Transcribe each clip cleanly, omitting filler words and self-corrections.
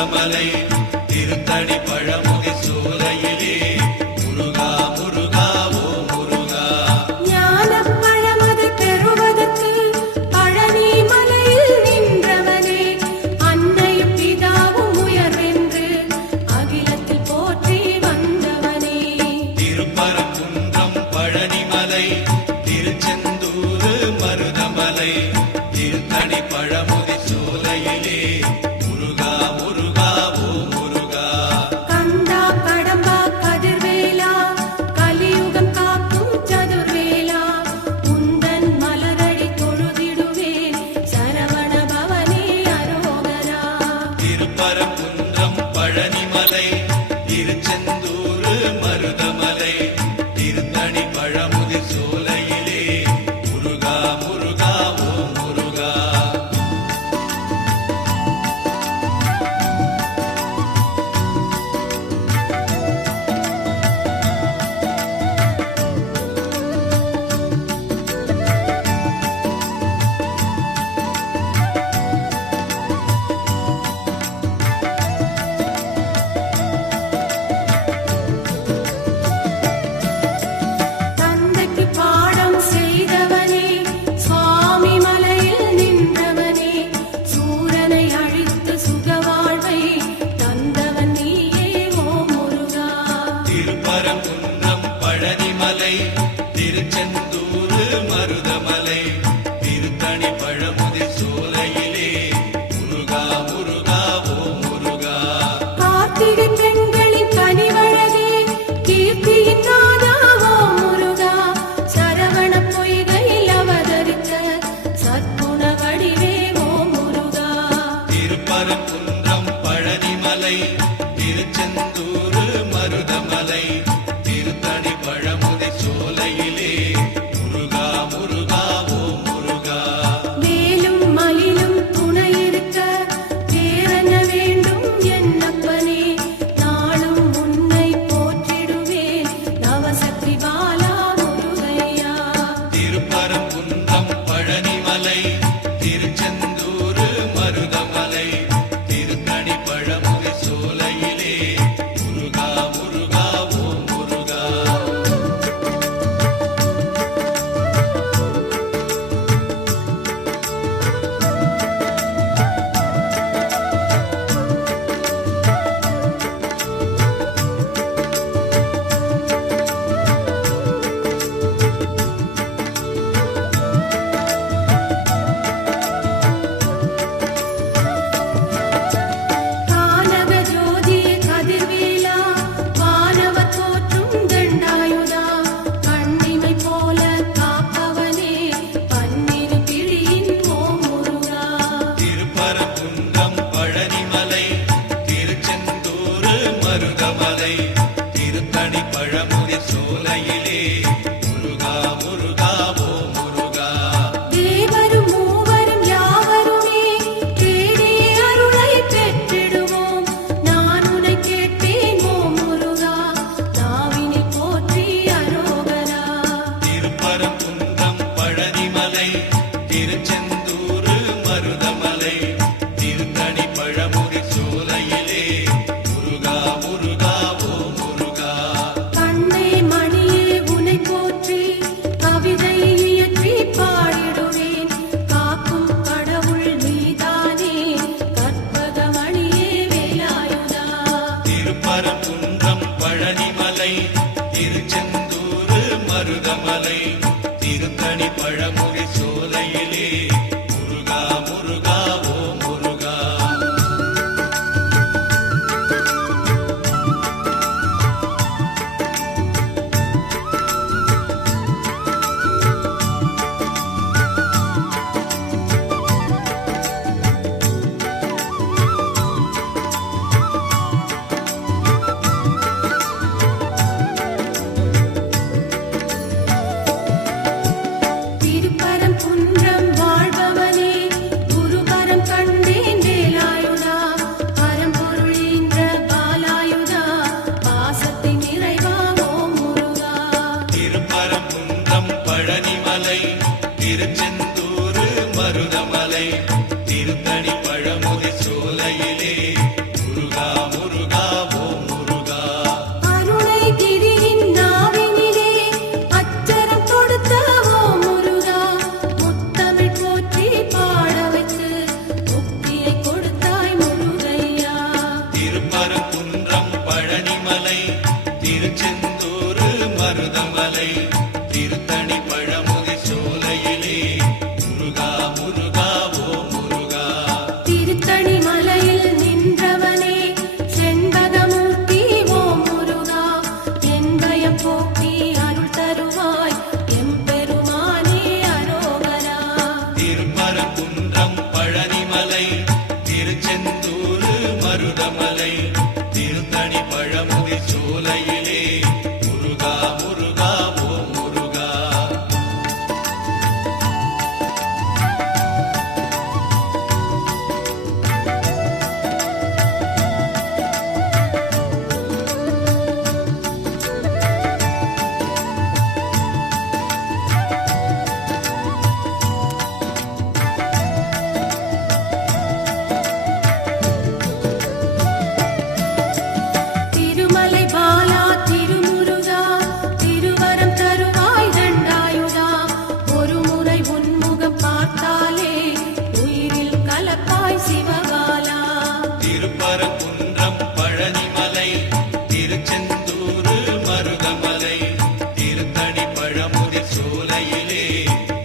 மருதமலை திருத்தணி பழமுதி சோலையிலே முருகா முருகா ஓ முருகா. ஞானப் பழமது பெறுவதற்கு பழனி மலையில் நின்றவனே, அன்னையும் பிதாவும் உயர்வென்று அகிலத்தில் போற்றி வந்தவனே. திருப்பரங்குன்றம் பழனிமலை திருச்செந்தூர் மருதமலை திருத்தணி பழமுதி சோலையிலே முருகா முருகா ஓ முருகா. கந்தா கடம்பா கதிர்வேலா கலியுகம் காக்கும் சதுர்வேலா, உந்தன் மலரடி தொழுதிடுவேன் சரவண பவனே அரோகரா. திருப்பரங்குன்றம் பழனிமலை திருச்செந்தூர் மருதமலை திருத்தணி பழமுதி சோலையிலே முருகா முருகா ஓ முருகா. தந்தைக்கு பாடம் செய்தவனே, சுவாமி மலையில் நின்றவனே, சூரனை அழித்து சுகவாழ்வை தந்தவன் நீயே ஓ முருகா. திருப்பரங்குன்றம் பழனிமலை திருச்செந்தூர் மருதமலை திருத்தணி பழமுதி சோலையிலே முருகா முருகா ஓ முருகா. கார்த்திகை பெண்களின் கனிவழகே, கீர்த்தியின் நாதா ஓ முருகா. சரவண பொய்கையில் அவதரித்த சத்குண வடிவே ஓ முருகா. திருப்பரங்குன்றம் பழனிமலை திருச்செந்தூர் மருதமலை திருத்தணி பழமுதி சோலையிலே முருகா முருகா ஓ முருகா. வேலும் மயிலும் துணை இருக்க வேறென்ன வேண்டும் என்னப்பனே, நாளும் உன்னை போற்றிடுவேன் நவசக்தி பாலா முருகையா. திருப்பரங்குன்றம் பழனிமலை திருச்செந்தூர் மருதமலை திருத்தணி பழமுதி சோலையிலே முருகா முருகா ஓ முருகா. கானக ஜோதியே கதிர்வேலா, வானவர் போற்றும் தண்டாயுதா, கண்ணிமை போல காப்பவனே பன்னிரு பிழியின் ஓ முருகா. திருப்பரங்குன்றம் பழனிமலை திருச்செந்தூர் மருதமலை திருத்தணி பழமுதி சோலையிலே முருகா முருகா ஓ முருகா. தேவரும் மூவரும் யாவருமே தேடி அருளை பெற்றிடுவோம், நான் உன்னை கேட்பேன் ஓ முருகா. நாவினில் போற்றி அரோகரா. திருப்பரங்குன்றம் பழனிமலை திருச்செந்தூர் மருதமலை திருத்தணி பழமுதி சோலையிலே முருகா முருகா ஓ முருகா. கண்ணே மணியே உன்னை போற்றி கவிதை இயற்றி பாடிடுவேன், காக்கும் கடவுள் நீதானே கற்பகமணியே வேலாயுதா. திருப்பரங்குன்றம் பழனிமலை திருச்செந்தூர் மருதமலை திருத்தணி பழமுதி சோலையிலே முருகா முருகா ஓ முருகா. திருப்ப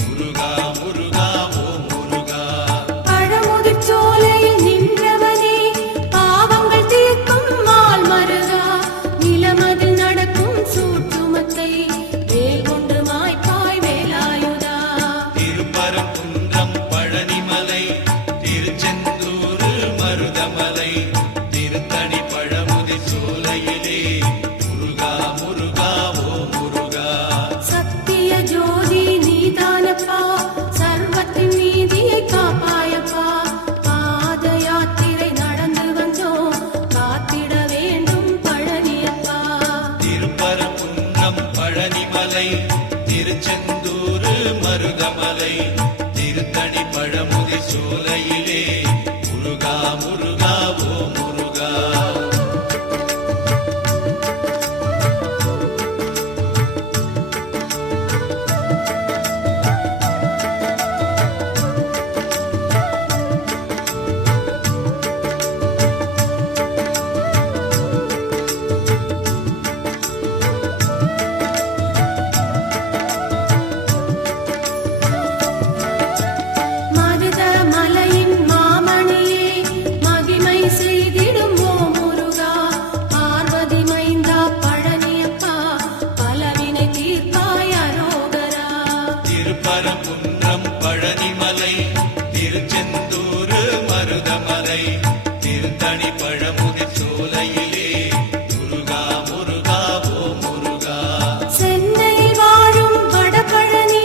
முருகா முருகா ஓம் முருகா. பழமுதிர் சோலையில் நின்றவனே பாவங்கள் தீர்க்கும் மால் மருகா நிலமதில் நடக்கும் சூட்டுமத்தை வேல் கொண்டு மாய்ப்பாய் வேலாயுதா. திருப்பரங்குன்றம் பழனிமலை திருச்செந்தூர் மருதமலை திருத்தணி பழமுதி சோலையிலே முருகா முருகா ஓம் முருகா. சத்திய ஜோதி நீதானப்பா சர்வத்தின் நீதியை காப்பாயப்பா. பாத யாத்திரை நடந்து வந்தோம் காத்திட வேண்டும் பழனியப்பா. திருப்பரங்குன்றம் பழனிமலை திருச்செந்தூர் மருதமலை திருத்தணி பழமுதி சோலையிலே முருகா முருகா ஓம் முருகா. மருத மலையின் மாமணியே மகிமை செய்திடும் ஓ முருகா. பார்வதி மைந்தா பழனியப்பா பலவினை தீர்ப்பாய் அரோகரா. திருப்பரங்குன்றம் பழனிமலை திருச்செந்தூர் மருதமலை திருத்தணி பழமுதி சோலையிலே முருகா முருகா ஓம் முருகா. சென்னையில் வாழும் வடபழனி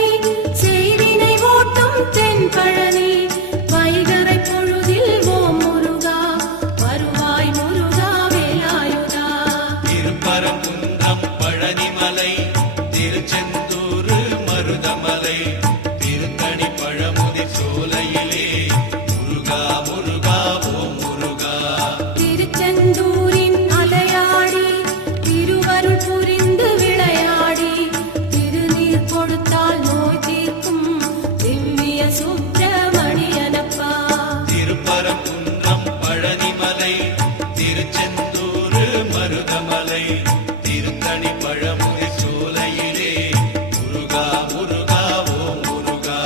செய்வினை ஓட்டும் தென்பழனி வைகரை பொழுதில் ஓம் முருகா வருவாய் முருகா வேலாயுதா. திருப்பரங்குன்றம் பழனிமலை திருச்செந்தூர் மருதமலை திருத்தணி பழமுதி சோலையிலே முருகா முருகா ஓம் முருகா. திருச்செந்தூரின் அலையாடி திருவருள் புரிந்து விளையாடி திருநீர் கொடுத்தால் நோய் தீர்க்கும் திவ்ய சுப்பிரமணியனப்பா. திருப்பரங்குன்றம் பழனிமலை திருச்செந்தூர் மருதமலை திருத்தணி பழமுதி சோலையிலே முருகா முருகா ஓம் முருகா.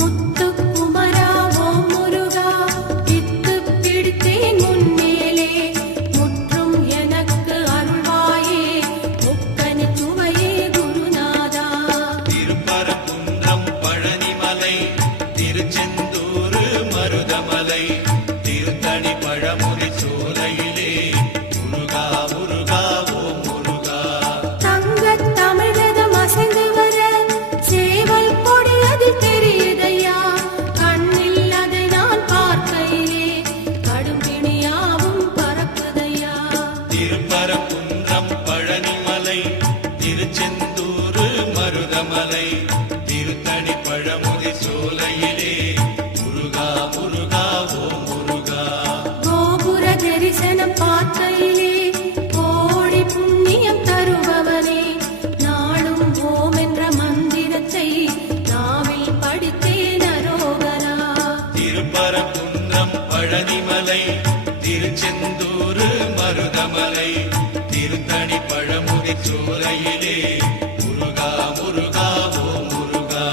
முத்துக்குமரா ஓம் முருகா வித்து பிடித்தேன் முன்னேலே முற்றும் எனக்கு அருள்வாயே முக்கனி சுவையே குருநாதா. திருப்பரங்குன்றம் பழனிமலை திருச்செந்தூர் மருதமலை திருத்தணி பழமுதி சோலையிலே முருகா முருகா ஓம் முருகா. தங்கத் தமிழகம் அசைந்து வர சேவல் கொடி அதில் தெரியுதையா. கண்ணில் அதை நான் பார்க்கையிலே கடும்பிணியாவும் பறக்குதையா. திருப்பரங்குன்றம் பழனிமலை திருச்செந்தூர் மருதமலை திருத்தணி பழமுதி சோலையிலே முருகா முருகா ஓம் முருகா. கோபுர தரிசனம் பார்க்கையிலே கோடி புண்ணியம் தருபவனே நாளும் ஓம் என்ற மந்திரத்தை நாவில் படித்தேன் அரோகரா. திருப்பரங்குன்றம் பழனிமலை திருச்செந்தூர் மருதமலை திருத்தணி பழமுதி சோலையிலே முருகா முருகா ஓம் முருகா.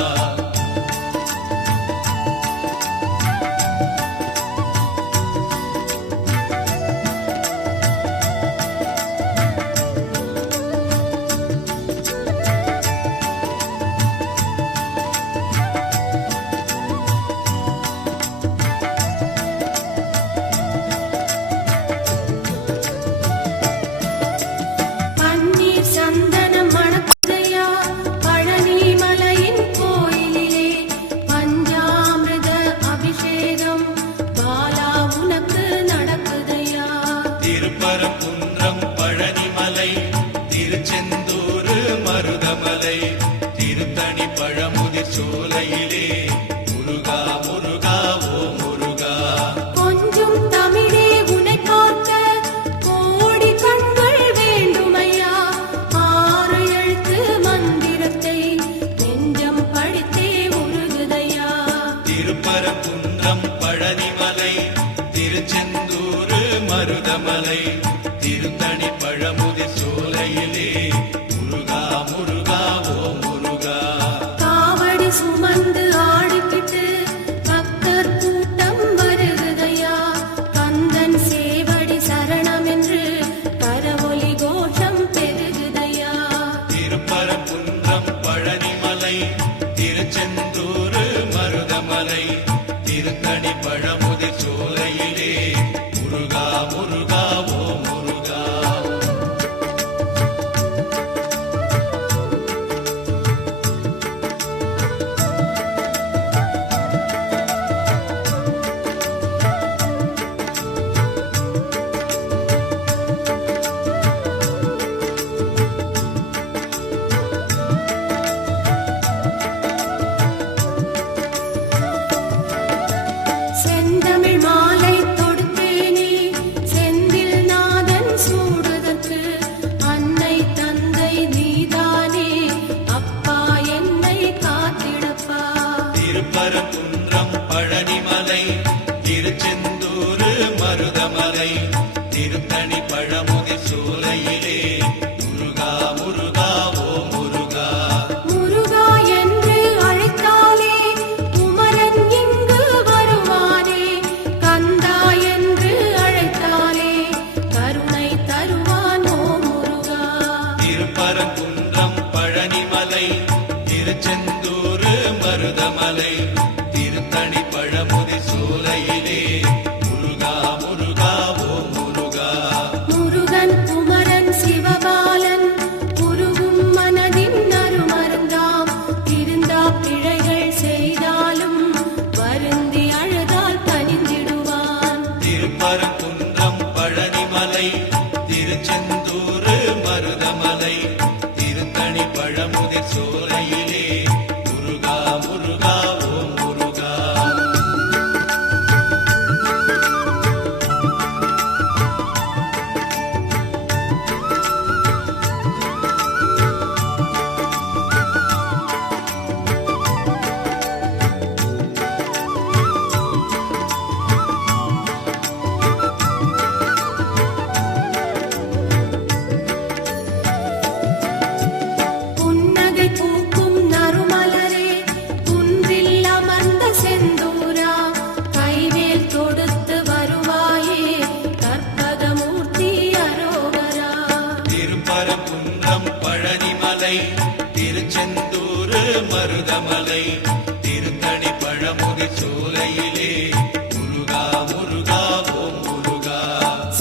பன்னீர் சந்தனம் மருதமலை திருத்தணி பழமுதிர் சோலையிலே முருகா முருகா ஓ முருகா. காவடி சுமந்து ஆடிக்கிட்டு பக்தர் கூட்டம் வருகுதையா, கந்தன் சேவடி சரணம் என்று கரவொலி கோஷம் பெருகுதையா. திருப்பரங்குன்றம் பழனிமலை திருச்செந்தூர் மருதமலை திருத்தணி பழமுதிர் சோலையிலே முருகா முருகா ஓ முருகா. செந்தமிழ் மாலை தொடுத்தேனே செந்தில் நாதன் சூடுதற்கு, அன்னை தந்தை நீதானே அப்பா என்னை காத்திடப்பா. திருப்பரங்குன்றம் பழனிமலை திருச்செந்தூர் மருதமலை திருத்தணி பழமுதிர் சோலையிலே முருகா முருகா ஓ முருகா. முருகா என்று அழைத்தாலே குமரன் இங்கு வருவானே, கந்தா என்று அழைத்தாலே கருணை தருவான் ஓ முருகா. திருப்பரங்குன்றம் பழனிமலை திருச்செந்தூர் மருதமலை திருத்தணி பழமுதிர் சோலையிலே முருகா முருகா ஓ முருகா. முருகன் குமரன் சிவபாலன் குருகும் மனதின் அருமருந்தாம், திருந்தா பிழைகள் செய்தாலும் வருந்தி அழுதால் கனிந்திடுவான். திருப்பரங்குன்றம் பழனிமலை திருச்செந்தூர் மருதமலை திருத்தணி பழமுதிர் சோலையிலே முருகா முருகா ஓ முருகா. புன்னகை பூக்கும் நறுமலரே குன்றில் அமர்ந்த செந்தூரா, கைவேல் தொடுத்து வருவாயே கற்பகமூர்த்தி அரோகரா. திருப்பரங்குன்றம் பழனிமலை திருச்செந்தூர் மருதமலை திருத்தணி பழமுதிர் சோலையிலே முருகா முருகா ஓ முருகா.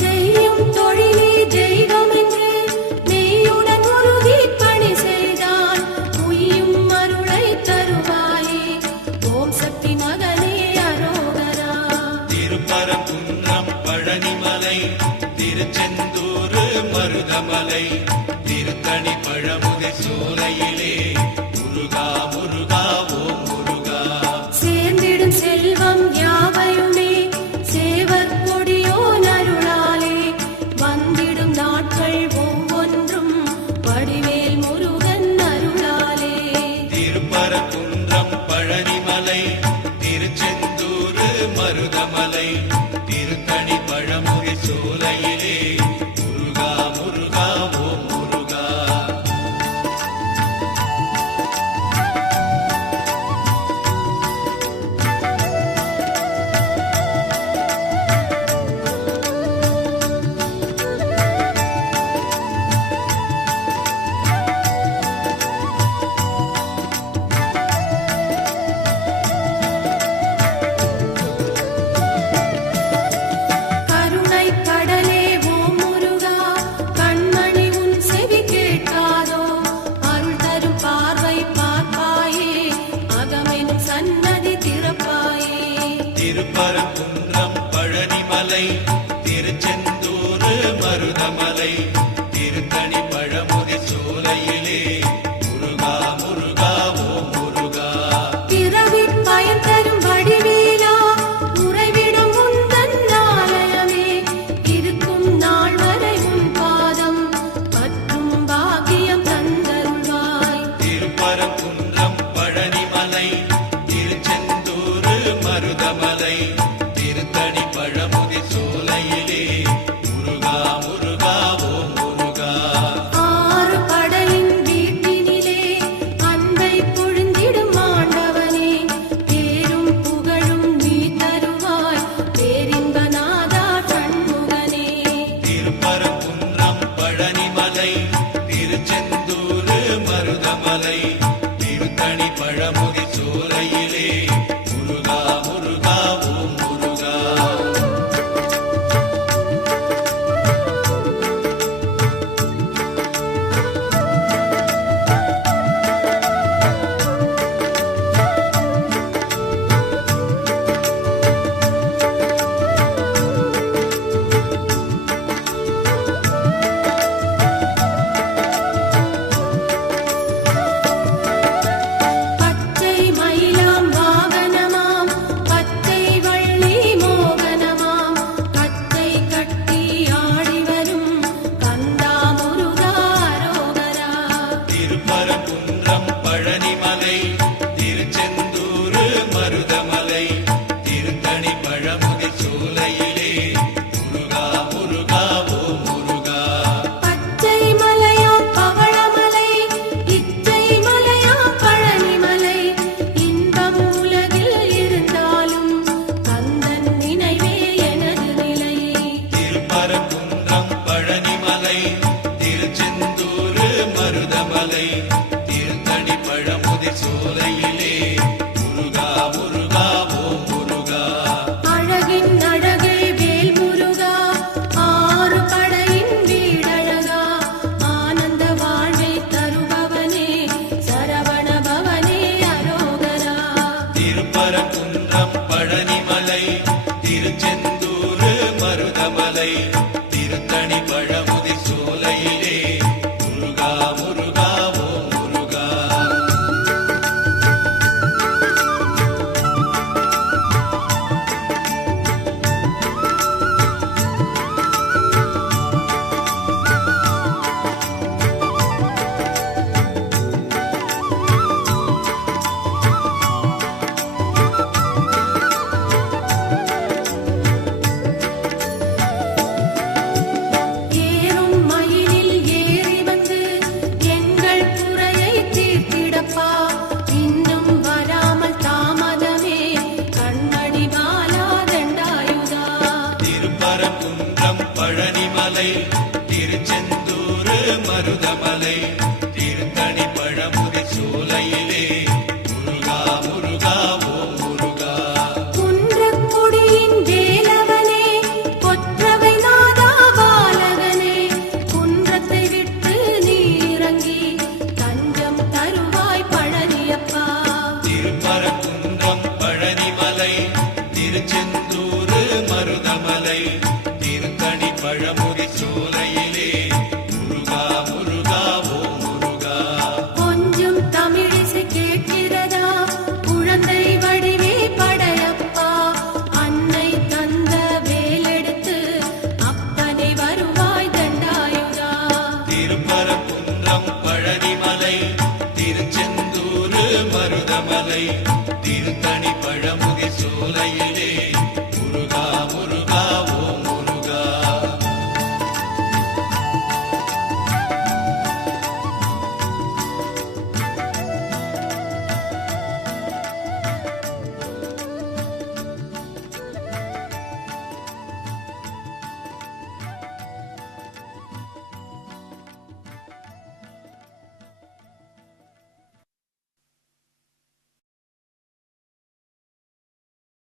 செய்யும் தொழிலே தெய்வம் என்று நெய்யுடன் உருகி பணி செய்தால் உய்யும் அருளை தருவாயே ஓம் சக்தி மகனே அரோகரா. திருப்பரங்குன்றம் பழனிமலை திருச்செந்தூர் மருதமலை திருத்தணி பழமுதிர் சோலையிலே முருகா முருகா ஓ முருகா. சேர்ந்திடும் செல்வம் யாவையுமே சேவர் கொடியோ நருளாலே, வந்திடும் நாட்கள் ஒவ்வொன்றும் வடிவேல் முருகன் அருளாலே. திருப்பரங்குன்றம் பழனிமலை திருச்செந்தூர் மருதமலை திருத்தணி பழமுதிர் சோலையிலே முருகா முருகா ஓ முருகா. கருணை கடலே ஓ முருகா, கண்மணி உன் செவி கேட்காதோ, அருள் தரும் பார்வை பார்ப்பாயே அகமெனும் சன்னதி திறப்பாயே. திருப்பரங்குன்றம் பழனிமலை